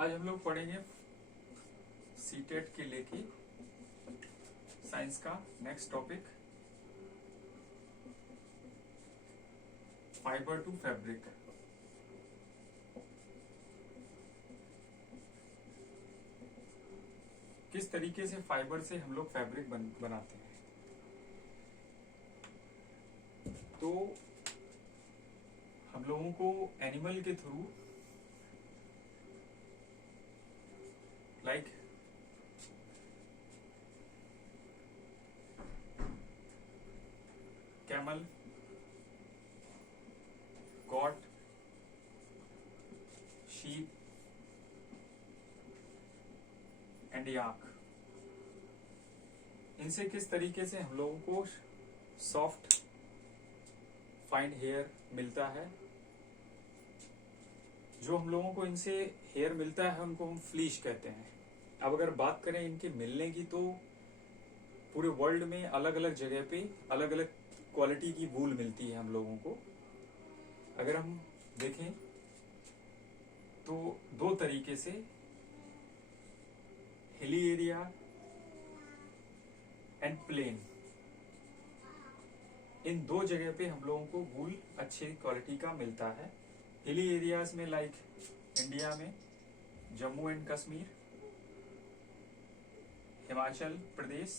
आज हम लोग पढ़ेंगे सीटेट के लेके साइंस का next topic fibre to fabric. किस तरीके से फाइबर से हम लोग फैब्रिक बनाते हैं। तो हम लोगों को एनिमल के through like camel, goat, sheep and yak, इनसे किस तरीके से हम लोगों को सॉफ्ट फाइन हेयर मिलता है। जो हम लोगों को इनसे हेयर मिलता है उनको हम फ्लीश कहते हैं। अब अगर बात करें इनके मिलने की, तो पूरे वर्ल्ड में अलग अलग जगह पे अलग अलग क्वालिटी की वूल मिलती है हम लोगों को। अगर हम देखें तो दो तरीके से, हिली एरिया एंड प्लेन, इन दो जगह पे हम लोगों को वूल अच्छी क्वालिटी का मिलता है। हिली एरियाज में लाइक इंडिया में जम्मू एंड कश्मीर, हिमाचल प्रदेश,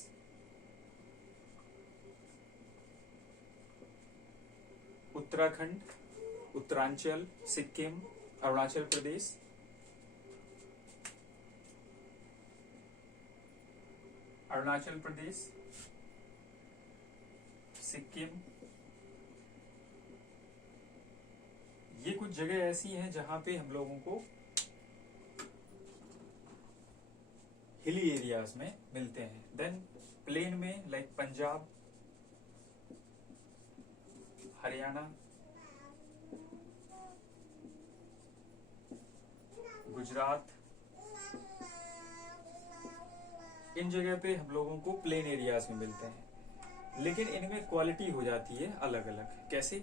उत्तराखंड, उत्तरांचल, सिक्किम, अरुणाचल प्रदेश, अरुणाचल प्रदेश, सिक्किम, ये कुछ जगह ऐसी हैं जहां पे हम लोगों को हिली एरियाज में मिलते हैं। देन प्लेन में लाइक पंजाब, हरियाणा, गुजरात, इन जगह पे हम लोगों को प्लेन एरियाज में मिलते हैं। लेकिन इनमें क्वालिटी हो जाती है अलग अलग। कैसे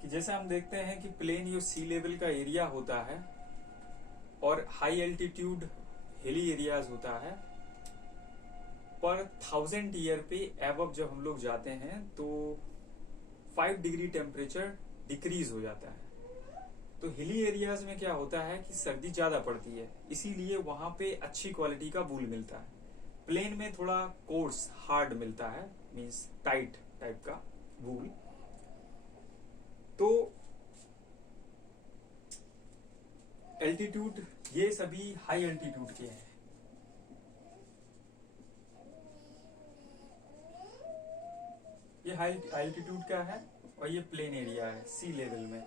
कि जैसे हम देखते हैं कि प्लेन जो सी लेवल का एरिया होता है और हाई एल्टीट्यूड हिली एरियाज होता है, पर 1000 ईयर पे एबव जब हम लोग जाते हैं तो 5 डिग्री टेम्परेचर डिक्रीज हो जाता है। तो हिली एरियाज में क्या होता है कि सर्दी ज्यादा पड़ती है, इसीलिए वहां पे अच्छी क्वालिटी का वूल मिलता है। प्लेन में थोड़ा कोर्स हार्ड मिलता है, मींस टाइट टाइप का वूल। तो एल्टीट्यूड, ये सभी हाई एल्टीट्यूड के हैं। ये हाई एल्टीट्यूड का है और ये प्लेन एरिया है सी लेवल में।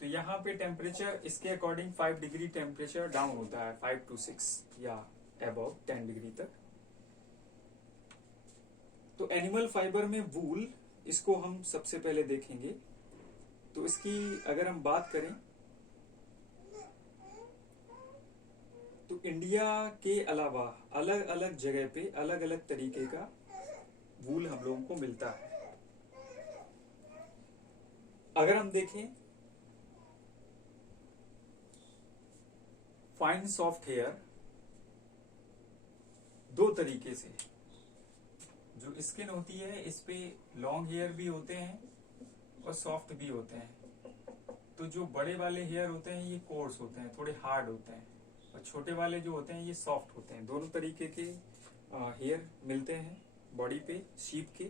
तो यहाँ पे टेम्परेचर इसके अकॉर्डिंग 5 डिग्री टेम्परेचर डाउन होता है, 5 to 6 या अबव 10 डिग्री तक। तो एनिमल फाइबर में वूल, इसको हम सबसे पहले देखेंगे। तो इसकी अगर हम बात करें तो इंडिया के अलावा अलग अलग जगह पे अलग अलग तरीके का वूल हम लोगों को मिलता है। अगर हम देखें फाइन सॉफ्ट हेयर, दो तरीके से जो स्किन होती है इस पे लॉन्ग हेयर भी होते हैं और सॉफ्ट भी होते हैं। तो जो बड़े वाले हेयर होते हैं ये कोर्स होते हैं, थोड़े हार्ड होते हैं, और छोटे वाले जो होते हैं ये सॉफ्ट होते हैं। दोनों तरीके के हेयर मिलते हैं बॉडी पे शीप के।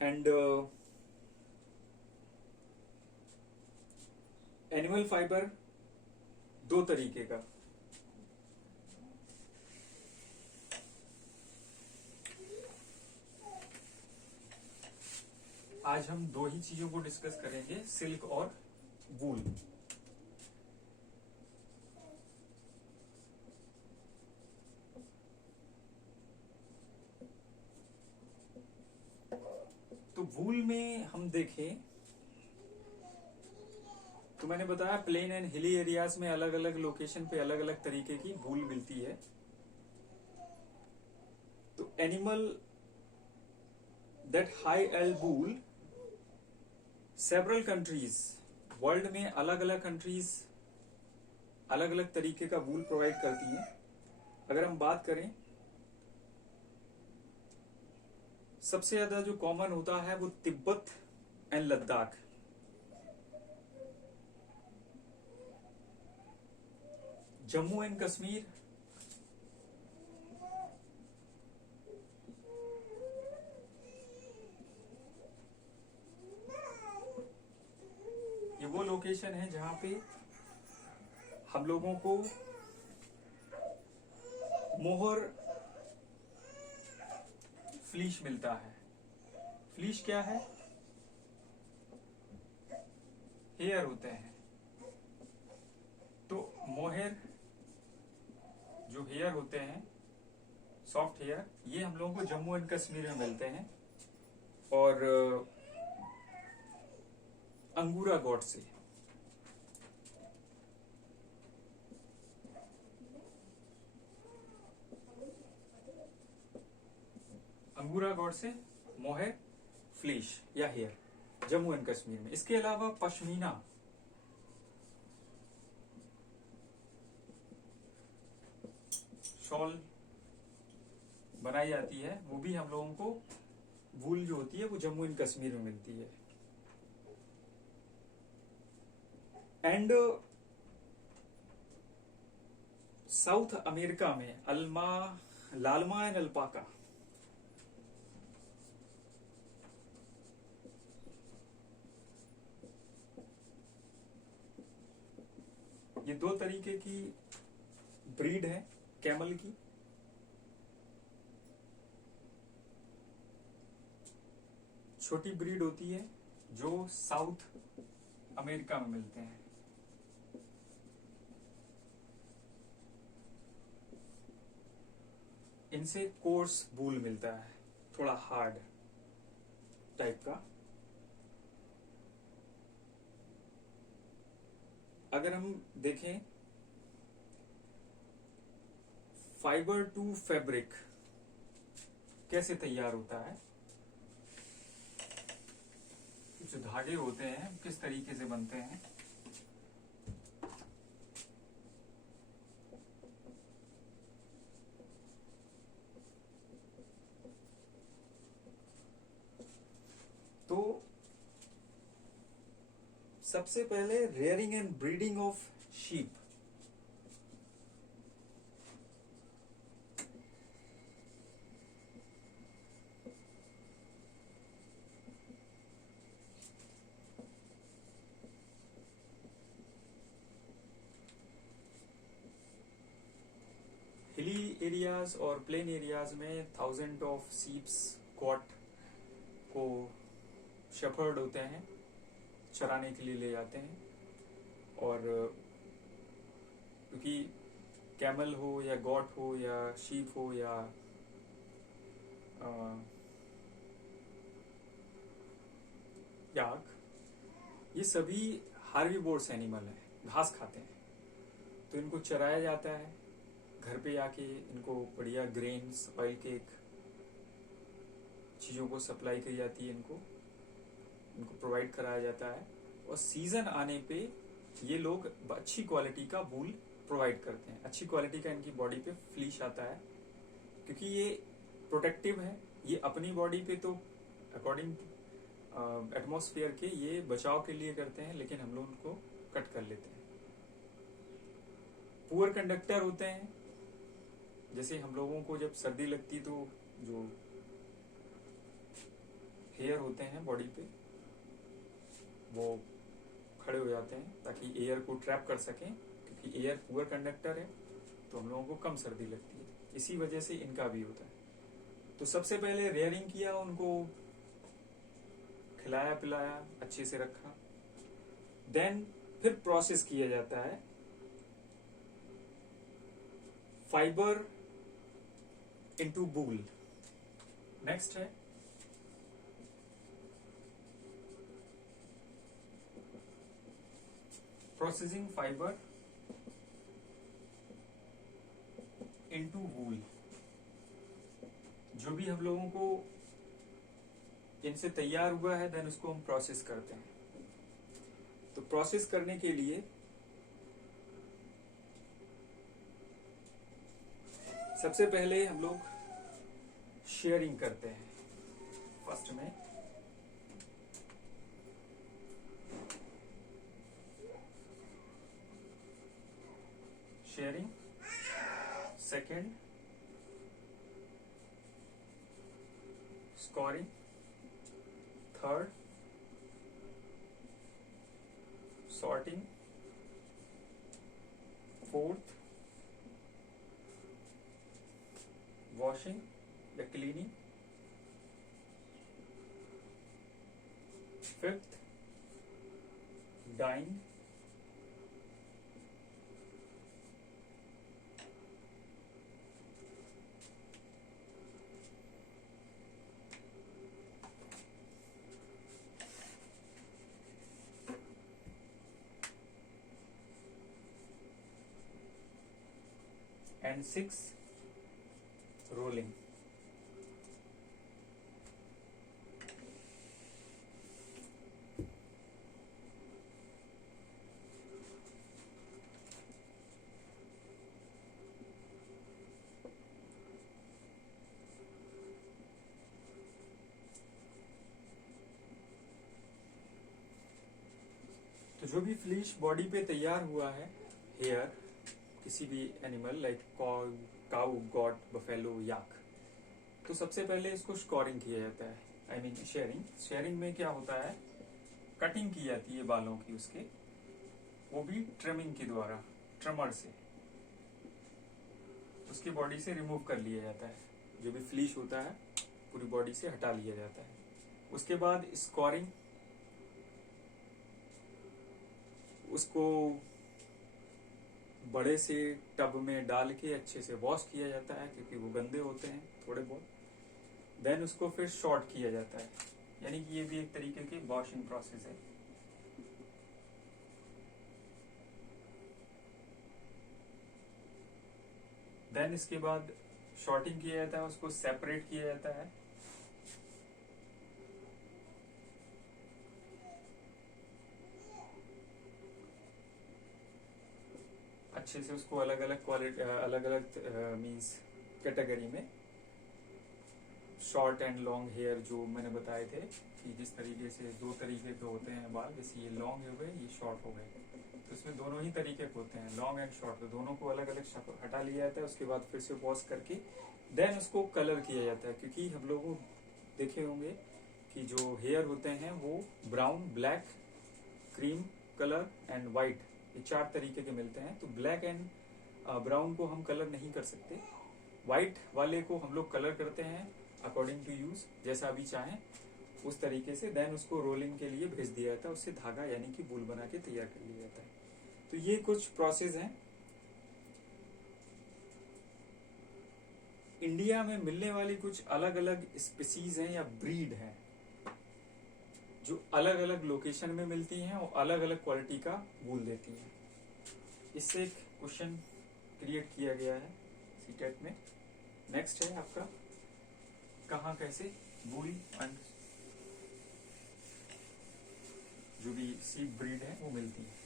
एंड एनिमल फाइबर दो तरीके का, आज हम दो ही चीजों को डिस्कस करेंगे, सिल्क और वूल। तो वूल में हम देखें तो मैंने बताया प्लेन एंड हिली एरियाज में अलग अलग लोकेशन पे अलग अलग तरीके की वूल मिलती है। तो animal that high yield wool, several countries world में अलग अलग कंट्रीज अलग अलग तरीके का वूल प्रोवाइड करती हैं। अगर हम बात करें, सबसे ज्यादा जो कॉमन होता है वो तिब्बत एंड लद्दाख। जम्मू एंड कश्मीर, ये वो लोकेशन है जहां पे हम लोगों को मोहर फ्लीश मिलता है। फ्लीश क्या है? हेयर होते हैं। तो मोहर जो हेयर होते हैं, सॉफ्ट हेयर, ये हम लोगों को जम्मू एंड कश्मीर में मिलते हैं। और अंगूरा गॉड से, अंगूरा गॉड से मोहर फ्लीश या हेयर जम्मू एंड कश्मीर में। इसके अलावा पश्मीना, शॉल बनाई जाती है, वो भी हम लोगों को वूल जो होती है वो जम्मू एंड कश्मीर में मिलती है। एंड साउथ अमेरिका में लालमा एंड अल्पाका, ये दो तरीके की ब्रीड है कैमल की। छोटी ब्रीड होती है जो साउथ अमेरिका में मिलते हैं। इनसे कोर्स वूल मिलता है, थोड़ा हार्ड टाइप का। अगर हम देखें फाइबर टू फैब्रिक कैसे तैयार होता है, जो धागे होते हैं किस तरीके से बनते हैं। तो सबसे पहले rearing and breeding of sheep. Hilly areas और प्लेन एरियाज में थाउजेंड ऑफ शीप्स गॉट को शेफर्ड होते हैं, चराने के लिए ले जाते हैं। और क्योंकि कैमल हो या गॉट हो या शीप हो या याक, ये सभी हार्बीवोर्स एनिमल हैं, घास खाते हैं। तो इनको चराया जाता है, घर पे आके इनको बढ़िया ग्रेन्स, ऑयल केक चीज़ों को सप्लाई की जाती है, इनको प्रोवाइड कराया जाता है। और सीजन आने पे ये लोग अच्छी क्वालिटी का वूल प्रोवाइड करते हैं। अच्छी क्वालिटी का इनकी बॉडी पे फ्लीश आता है, क्योंकि ये प्रोटेक्टिव है। ये अपनी बॉडी पे तो अकॉर्डिंग एटमॉस्फेयर के ये बचाव के लिए करते हैं, लेकिन हम लोग उनको कट कर लेते हैं। पुअर कंडक्टर होते हैं, जैसे हम लोगों को जब सर्दी लगती तो जो हेयर होते हैं बॉडी पे वो खड़े हो जाते हैं ताकि एयर को ट्रैप कर सकें, क्योंकि एयर पुअर कंडक्टर है तो हम लोगों को कम सर्दी लगती है। इसी वजह से इनका भी होता है। तो सबसे पहले रेयरिंग किया, उनको खिलाया पिलाया, अच्छे से रखा। देन फिर प्रोसेस किया जाता है फाइबर इनटू वूल। नेक्स्ट है प्रोसेसिंग फाइबर इनटू वूल। जो भी हम लोगों को इनसे तैयार हुआ है, देन उसको हम प्रोसेस करते हैं। तो प्रोसेस करने के लिए सबसे पहले हम लोग शेयरिंग करते हैं। फर्स्ट में shearing, second scouring, third sorting, fourth washing या cleaning, fifth dyeing, and 6 rolling। तो जो भी फ्लीश बॉडी पे तैयार हुआ है, हेयर किसी भी एनिमल लाइक काऊ, गॉट, बफेलो, याक, तो सबसे पहले इसको स्कोरिंग किया जाता है, आई मीन शेयरिंग। शेयरिंग में क्या होता है, कटिंग की जाती है बालों की उसके, वो भी ट्रिमिंग के द्वारा, ट्रिमर से उसकी बॉडी से रिमूव कर लिया जाता है, जो भी फ्लीश होता है पूरी बॉडी से हटा लिया जाता है। उसके बाद स्कोरिंग, उसको बड़े से टब में डाल के अच्छे से वॉश किया जाता है क्योंकि वो गंदे होते हैं थोड़े बहुत। देन उसको फिर शॉर्ट किया जाता है, यानी कि ये भी एक तरीके की वॉशिंग प्रोसेस है। देन इसके बाद शॉर्टिंग किया जाता है, उसको सेपरेट किया जाता है। अच्छे से उसको अलग अलग क्वालिटी, अलग अलग मीन्स कैटेगरी में, शॉर्ट एंड लॉन्ग हेयर जो मैंने बताए थे कि जिस तरीके से दो तरीके के होते हैं बाल, जैसे ये लॉन्ग हो गए, ये शॉर्ट हो गए, तो इसमें दोनों ही तरीके के होते हैं, लॉन्ग एंड शॉर्ट, तो दोनों को अलग अलग हटा लिया जाता है। उसके बाद फिर से वॉश करके देन उसको कलर किया जाता है, क्योंकि हम लोग देखे होंगे कि जो हेयर होते हैं वो brown, black, cream colour and white, ये 4 तरीके के मिलते हैं। तो ब्लैक एंड ब्राउन को हम कलर नहीं कर सकते, व्हाइट वाले को हम लोग कलर करते हैं अकॉर्डिंग टू यूज, जैसा भी चाहें उस तरीके से। देन उसको रोलिंग के लिए भेज दिया जाता है, उससे धागा यानी कि वूल बना के तैयार कर लिया जाता है। तो ये कुछ प्रोसेस हैं। इंडिया में मिलने वाली कुछ अलग अलग स्पीसीज हैं या ब्रीड हैं जो अलग अलग लोकेशन में मिलती हैं और अलग अलग क्वालिटी का वूल देती हैं। इससे एक क्वेश्चन क्रिएट किया गया है सीटेट में। नेक्स्ट है आपका, कहाँ कैसे वूल एंड जो भी सीप ब्रीड है वो मिलती है।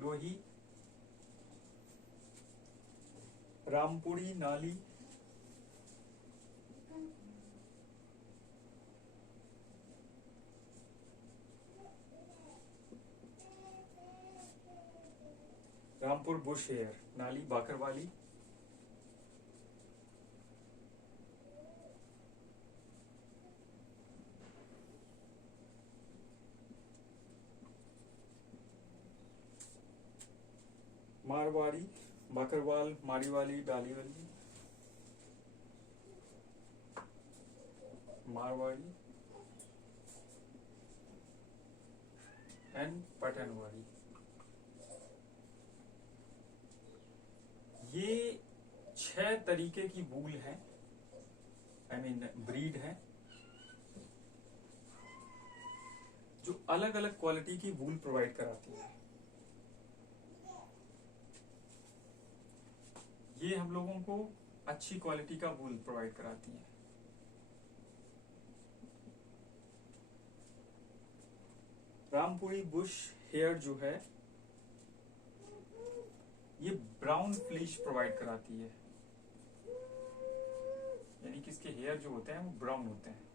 लोही, रामपुरी नाली, रामपुर बुश हेयर नाली, बाकरवाली, मारवाड़ी, बाकरवाल, मारीवाली, डालीवाली, मारवाड़ी एंड पठानवाड़ी। ये 6 तरीके की वूल है, आई मीन ब्रीड है जो अलग अलग क्वालिटी की वूल प्रोवाइड कराती है। ये हम लोगों को अच्छी क्वालिटी का वूल प्रोवाइड कराती है। रामपुरी बुश हेयर जो है ये ब्राउन फ्लीश प्रोवाइड कराती है, यानी कि इसके हेयर जो होते हैं वो ब्राउन होते हैं।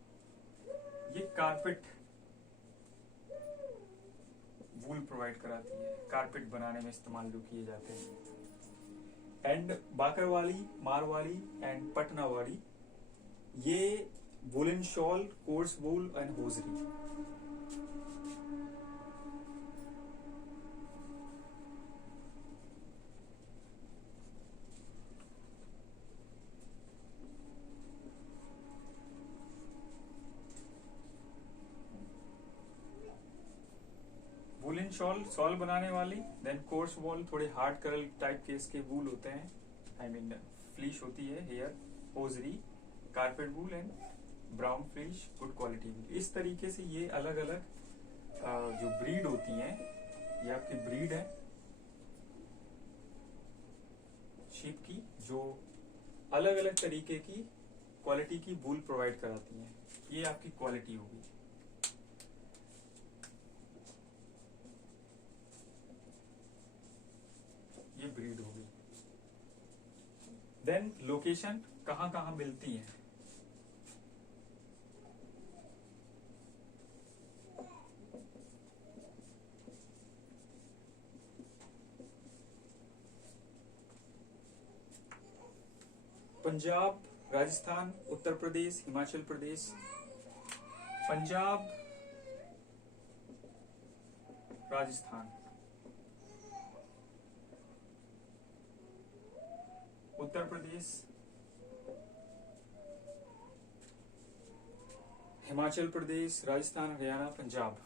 ये कारपेट वूल प्रोवाइड कराती है, कारपेट बनाने में इस्तेमाल जो किए जाते हैं। एंड बाकरवाली, मारवाड़ी एंड पटनावाड़ी ये woollen shawl, course wool and hosiery. Woollen shawl बनाने वाली, देन कोर्स वॉल थोड़े हार्ड कर्ल टाइप के इसके वूल होते हैं, आई मीन फ्लीश होती है hair, hosiery, carpet wool and brown fleece good quality wool. इस तरीके से ये अलग अलग जो ब्रीड होती हैं, ये आपकी ब्रीड है शीप की, जो अलग अलग तरीके की क्वालिटी की वूल प्रोवाइड कराती हैं। ये आपकी क्वालिटी होगी। ये ब्रीड होगी। देन लोकेशन कहाँ कहाँ मिलती है। Punjab, Rajasthan, Uttar Pradesh, Himachal Pradesh. Punjab, Rajasthan, Uttar Pradesh, Himachal Pradesh, Rajasthan, Haryana, Punjab.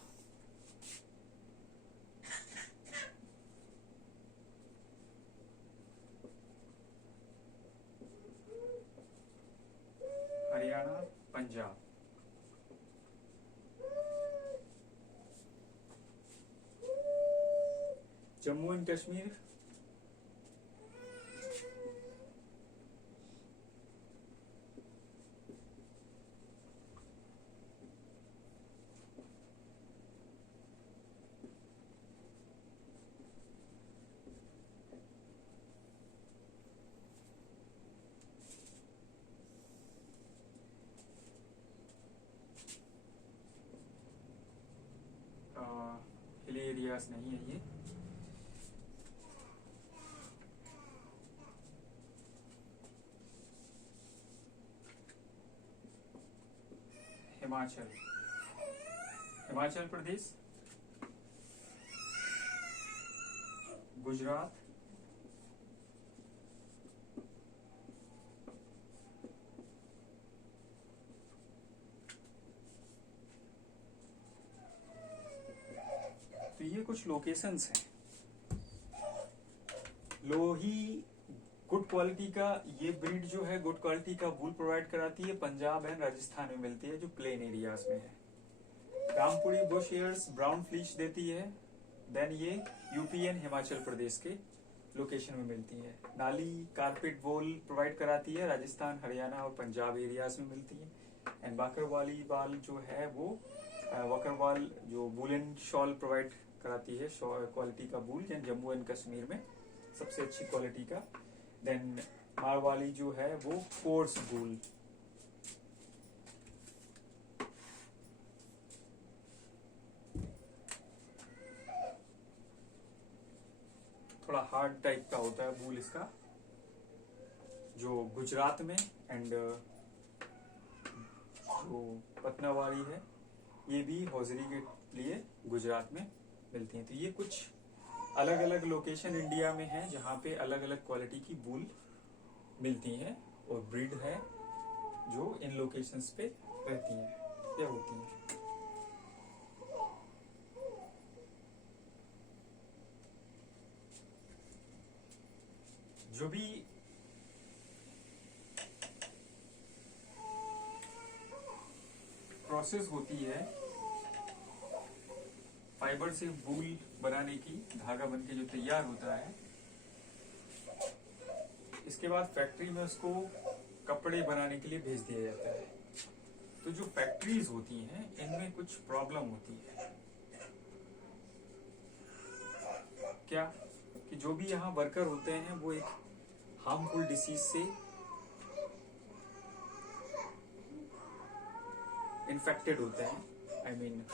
Haryana, Punjab. Jammu and Kashmir, hilly areas नहीं है ये। हिमाचल, हिमाचल प्रदेश, गुजरात, तो ये कुछ लोकेशंस हैं। लोही गुड क्वालिटी का, ये ब्रीड जो है गुड क्वालिटी का वूल प्रोवाइड कराती है, पंजाब एंड राजस्थान में मिलती है जो प्लेन एरियाज में है। रामपुरी बुश एयर्स ब्राउन फ्लीश देती है, देन ये यूपी एंड हिमाचल प्रदेश के लोकेशन में मिलती है। नाली कारपेट वूल प्रोवाइड कराती है, राजस्थान, हरियाणा और पंजाब एरियाज में मिलती है। एंड बाकरवाली वाल जो है वो वकरवाल जो वुलन शॉल प्रोवाइड कराती है, क्वालिटी का वूल, जम्मू एंड कश्मीर में सबसे अच्छी क्वालिटी का। देन मारवाली जो है वो कोर्स वूल। थोड़ा हार्ड टाइप का होता है वूल इसका, जो गुजरात में एंड जो पतनावाड़ी है ये भी हौजरी के लिए गुजरात में मिलती हैं। तो ये कुछ अलग अलग लोकेशन इंडिया में है जहाँ पे अलग अलग क्वालिटी की वूल मिलती हैं और ब्रीड है जो इन लोकेशंस पे रहती हैं या होती हैं। जो भी प्रोसेस होती है फाइबर से वूल बनाने की धागा बन के जो तैयार होता है, इसके बाद फैक्ट्री में उसको कपड़े बनाने के लिए भेज दिया जाता है। तो जो फैक्ट्रीज होती हैं इनमें कुछ प्रॉब्लम होती है। क्या कि जो भी यहाँ वर्कर होते हैं वो एक हार्मफुल डिसीज से इन्फेक्टेड होते हैं। I mean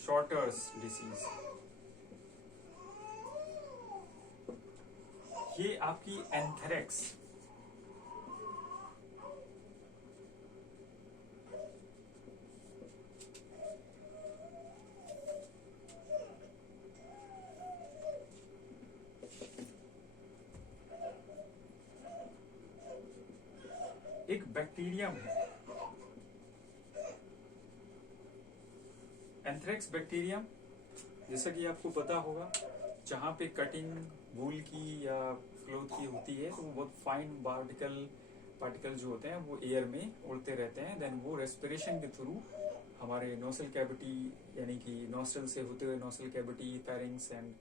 sorters disease. ये आपकी एंथ्रेक्स, एक बैक्टीरियम है। एंथ्रेक्स बैक्टीरियम, जैसा कि आपको पता होगा, जहाँ पे कटिंग वूल की या क्लोथ की होती है तो वो बहुत फाइन पार्टिकल जो होते हैं वो एयर में उड़ते रहते हैं। देन वो रेस्पिरेशन के थ्रू हमारे नोस्टल कैविटी, यानी कि नोस्टल से होते हुए nostril cavity, pharynx and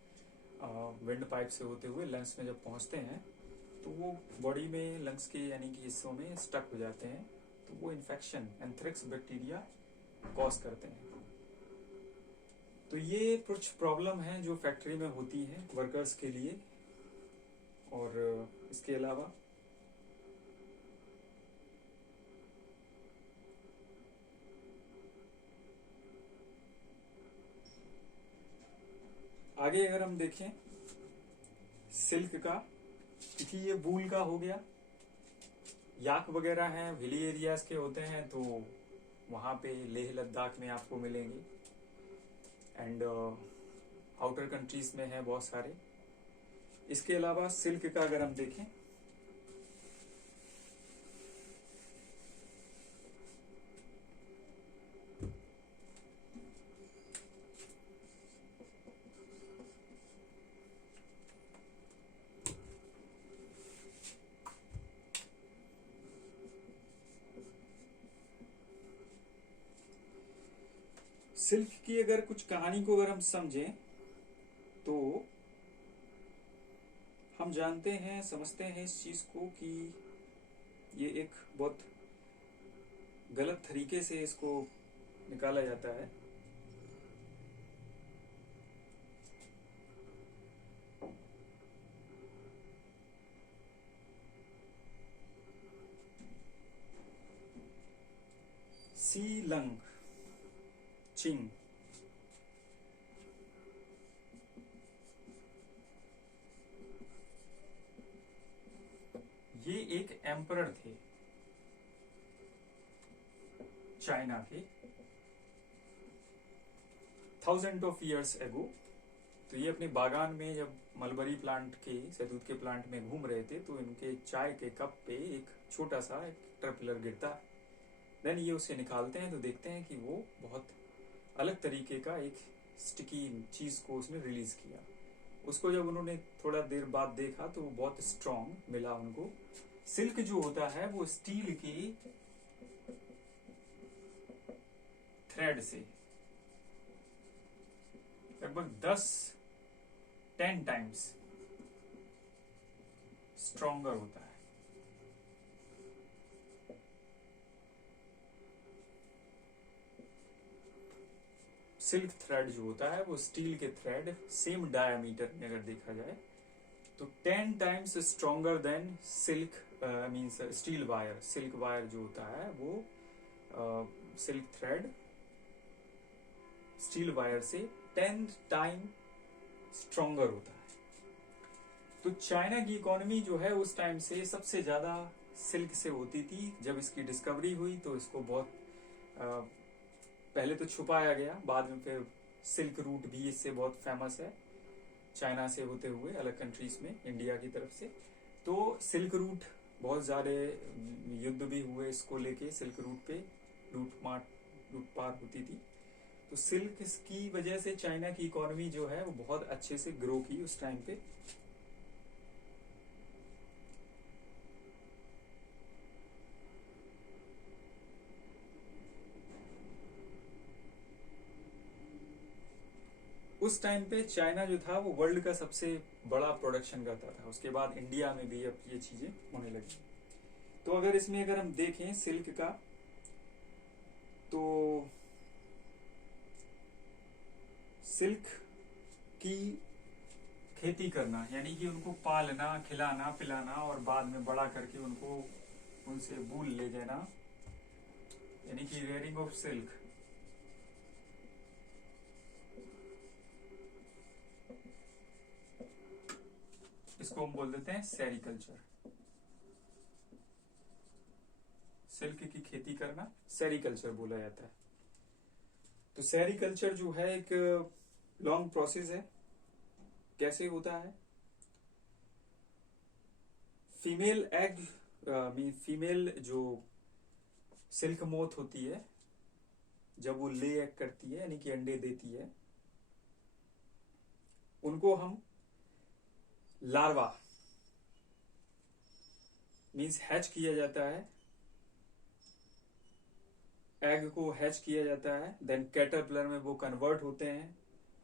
wind pipe से होते हुए लंग्स में जब पहुंचते हैं तो वो बॉडी में, लंग्स के यानी कि हिस्सों में स्टक हो जाते हैं। तो वो इन्फेक्शन एंथ्रेक्स बैक्टीरिया कॉज करते हैं। तो ये कुछ प्रॉब्लम है जो फैक्ट्री में होती है वर्कर्स के लिए। और इसके अलावा आगे अगर हम देखें सिल्क का, क्योंकि ये वूल का हो गया, याक वगैरह हैं हिली एरियाज के होते हैं तो वहां पे लेह लद्दाख में आपको मिलेंगे, एंड आउटर कंट्रीज में है बहुत सारे। इसके अलावा सिल्क का अगर हम देखें, सिल्क की अगर कुछ कहानी को अगर हम समझें तो हम जानते हैं, समझते हैं इस चीज को कि ये एक बहुत गलत तरीके से इसको निकाला जाता है। सी लंग चिंग, ये एक एम्परर थे चाइना के, 1000 ऑफ ईयर्स एगो। तो ये अपने बागान में जब मलबरी प्लांट के, शहतूत के प्लांट में घूम रहे थे तो इनके चाय के कप पे एक छोटा सा एक कैटरपिलर गिरता है। देन ये उसे निकालते हैं तो देखते हैं कि वो बहुत अलग तरीके का एक स्टिकी चीज को उसने रिलीज किया। उसको जब उन्होंने थोड़ा देर बाद देखा तो वो बहुत स्ट्रॉन्ग मिला उनको। सिल्क जो होता है वो स्टील के थ्रेड से लगभग 10 टाइम्स स्ट्रॉन्गर होता है। सिल्क थ्रेड जो होता है वो स्टील के थ्रेड सेम डायामीटर में अगर देखा जाए तो 10 times stronger than silk, means steel wire. Silk wire जो होता है वो सिल्क थ्रेड स्टील वायर से 10 टाइम स्ट्रॉन्गर होता है। तो चाइना की इकोनॉमी जो है उस टाइम से सबसे ज्यादा सिल्क से होती थी। जब इसकी डिस्कवरी हुई तो इसको बहुत पहले तो छुपाया गया, बाद में फिर सिल्क रूट भी इससे बहुत फेमस है, चाइना से होते हुए अलग कंट्रीज में इंडिया की तरफ से। तो सिल्क रूट बहुत ज्यादा युद्ध भी हुए इसको लेके, सिल्क रूट पे लूट पार होती थी। तो सिल्क की वजह से चाइना की इकोनॉमी जो है वो बहुत अच्छे से ग्रो की उस टाइम पे। उस टाइम पे चाइना जो था वो वर्ल्ड का सबसे बड़ा प्रोडक्शन करता था, उसके बाद इंडिया में भी अब ये चीजें होने लगी। तो अगर इसमें अगर हम देखें सिल्क का, तो सिल्क की खेती करना यानी कि उनको पालना, खिलाना, पिलाना और बाद में बड़ा करके उनको उनसे वूल ले जाना, यानी कि रेयरिंग ऑफ सिल्क। इसको हम बोल देते हैं सेरिकल्चर। सिल्क की खेती करना सेरिकल्चर बोला जाता है। तो सेरिकल्चर जो है एक लॉन्ग प्रोसेस है। कैसे होता है? फीमेल एग मीन फीमेल जो सिल्क मोथ होती है, जब वो ले एग करती है यानी कि अंडे देती है, उनको हम लार्वा मीन्स हैच किया जाता है, एग को हैच किया जाता है, देन कैटरपिलर में वो कन्वर्ट होते हैं,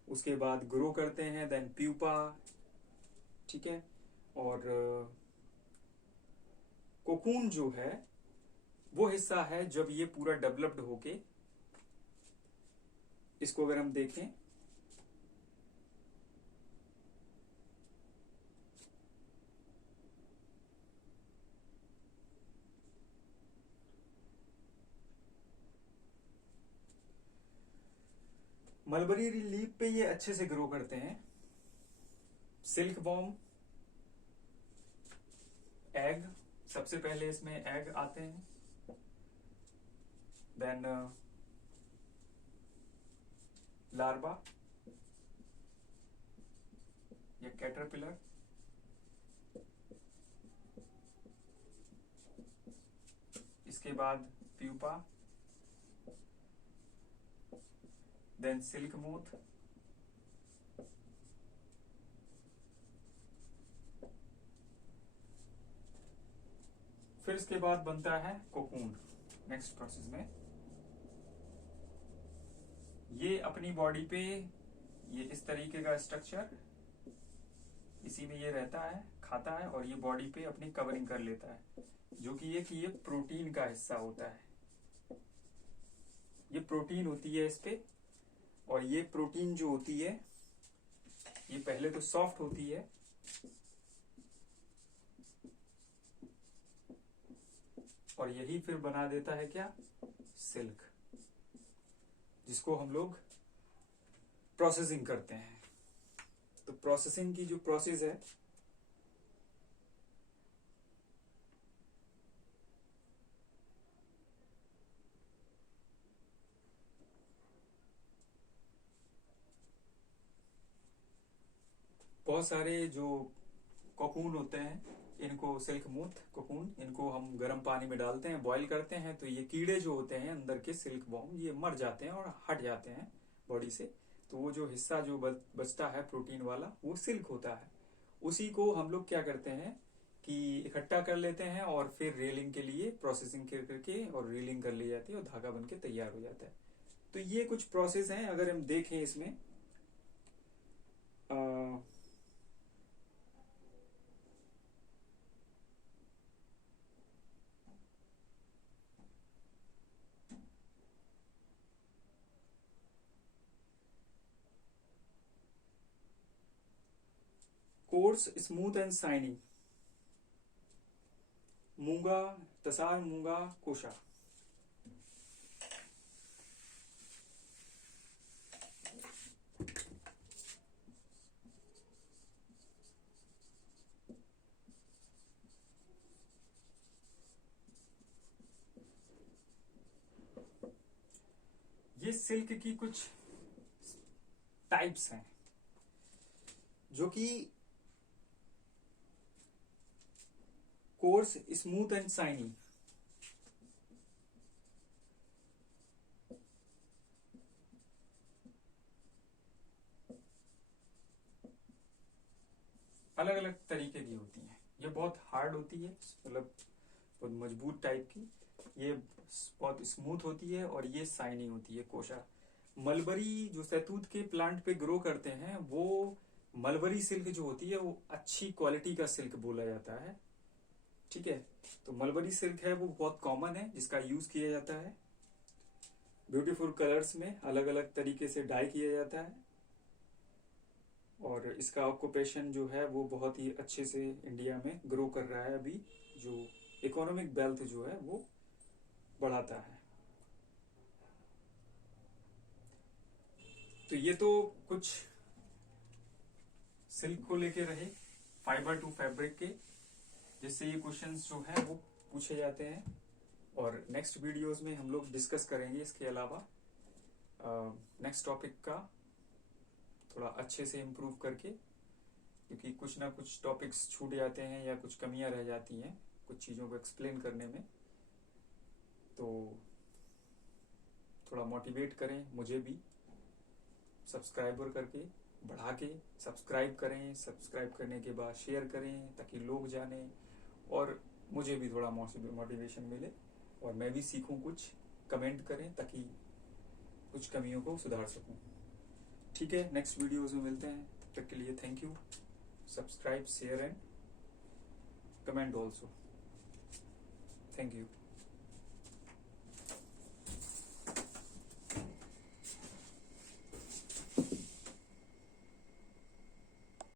उसके बाद ग्रो करते हैं, देन प्यूपा, ठीक है। और कोकून जो है वो हिस्सा है जब ये पूरा डेवलप्ड होके, इसको अगर हम देखें मलबरी लीफ पे ये अच्छे से ग्रो करते हैं। सिल्क वॉर्म एग, सबसे पहले इसमें एग आते हैं, देन लार्वा या कैटरपिलर, इसके बाद प्यूपा, देन सिल्क मोथ, फिर इसके बाद बनता है कोकून। नेक्स्ट प्रोसेस में ये अपनी बॉडी पे ये इस तरीके का स्ट्रक्चर, इसी में ये रहता है, खाता है और ये बॉडी पे अपनी कवरिंग कर लेता है, जो कि ये प्रोटीन का हिस्सा होता है। ये प्रोटीन होती है इस पे, और ये प्रोटीन जो होती है ये पहले तो सॉफ्ट होती है, और यही फिर बना देता है क्या? सिल्क, जिसको हम लोग प्रोसेसिंग करते हैं। तो प्रोसेसिंग की जो प्रोसेस है, बहुत सारे जो कोकून होते हैं, इनको सिल्क मोथ कोकून, इनको हम गर्म पानी में डालते हैं, बॉईल करते हैं, तो ये कीड़े जो होते हैं अंदर के सिल्क वॉर्म, ये मर जाते हैं और हट जाते हैं बॉडी से। तो वो जो हिस्सा जो बचता है प्रोटीन वाला, वो सिल्क होता है। उसी को हम लोग क्या करते हैं कि इकट्ठा कर लेते हैं और फिर रेलिंग के लिए प्रोसेसिंग करके और रीलिंग कर ली जाती है और धागा बन के तैयार हो जाता है। तो ये कुछ प्रोसेस हैं। अगर हम देखें इसमें कोर्स, स्मूथ एंड शाइनी, मूंगा, तसार, मूंगा, कोशा। ये सिल्क की कुछ टाइप्स हैं, जो कि कोर्स, स्मूथ एंड शाइनी, अलग अलग तरीके की होती हैं। ये बहुत हार्ड होती है, मतलब बहुत मजबूत टाइप की, ये बहुत स्मूथ होती है, और ये शाइनी होती है कोशा। मलबरी जो शहतूत के प्लांट पे ग्रो करते हैं, वो मलबरी सिल्क जो होती है वो अच्छी क्वालिटी का सिल्क बोला जाता है। ठीक है, तो मलबरी सिल्क है वो बहुत कॉमन है, जिसका यूज किया जाता है। ब्यूटीफुल कलर्स में अलग अलग तरीके से डाई किया जाता है, और इसका ऑक्यूपेशन जो है वो बहुत ही अच्छे से इंडिया में ग्रो कर रहा है अभी, जो इकोनॉमिक वेल्थ जो है वो बढ़ाता है। तो ये तो कुछ सिल्क को लेके रहे, फाइबर टू फैब्रिक के, जिससे ये क्वेश्चंस जो है वो पूछे जाते हैं। और नेक्स्ट वीडियोस में हम लोग डिस्कस करेंगे इसके अलावा नेक्स्ट टॉपिक का थोड़ा अच्छे से इम्प्रूव करके, क्योंकि कुछ ना कुछ टॉपिक्स छूट जाते हैं या कुछ कमियां रह जाती हैं कुछ चीज़ों को एक्सप्लेन करने में। तो थोड़ा मोटिवेट करें मुझे भी, सब्सक्राइबर करके बढ़ा के सब्सक्राइब करें, सब्सक्राइब करने के बाद शेयर करें ताकि लोग जानें और मुझे भी थोड़ा मोटिवेशन मिले और मैं भी सीखूं कुछ। कमेंट करें ताकि कुछ कमियों को सुधार सकूं। ठीक है, नेक्स्ट वीडियोस में मिलते हैं, तब तक के लिए thank you. Subscribe, share and comment also. Thank you.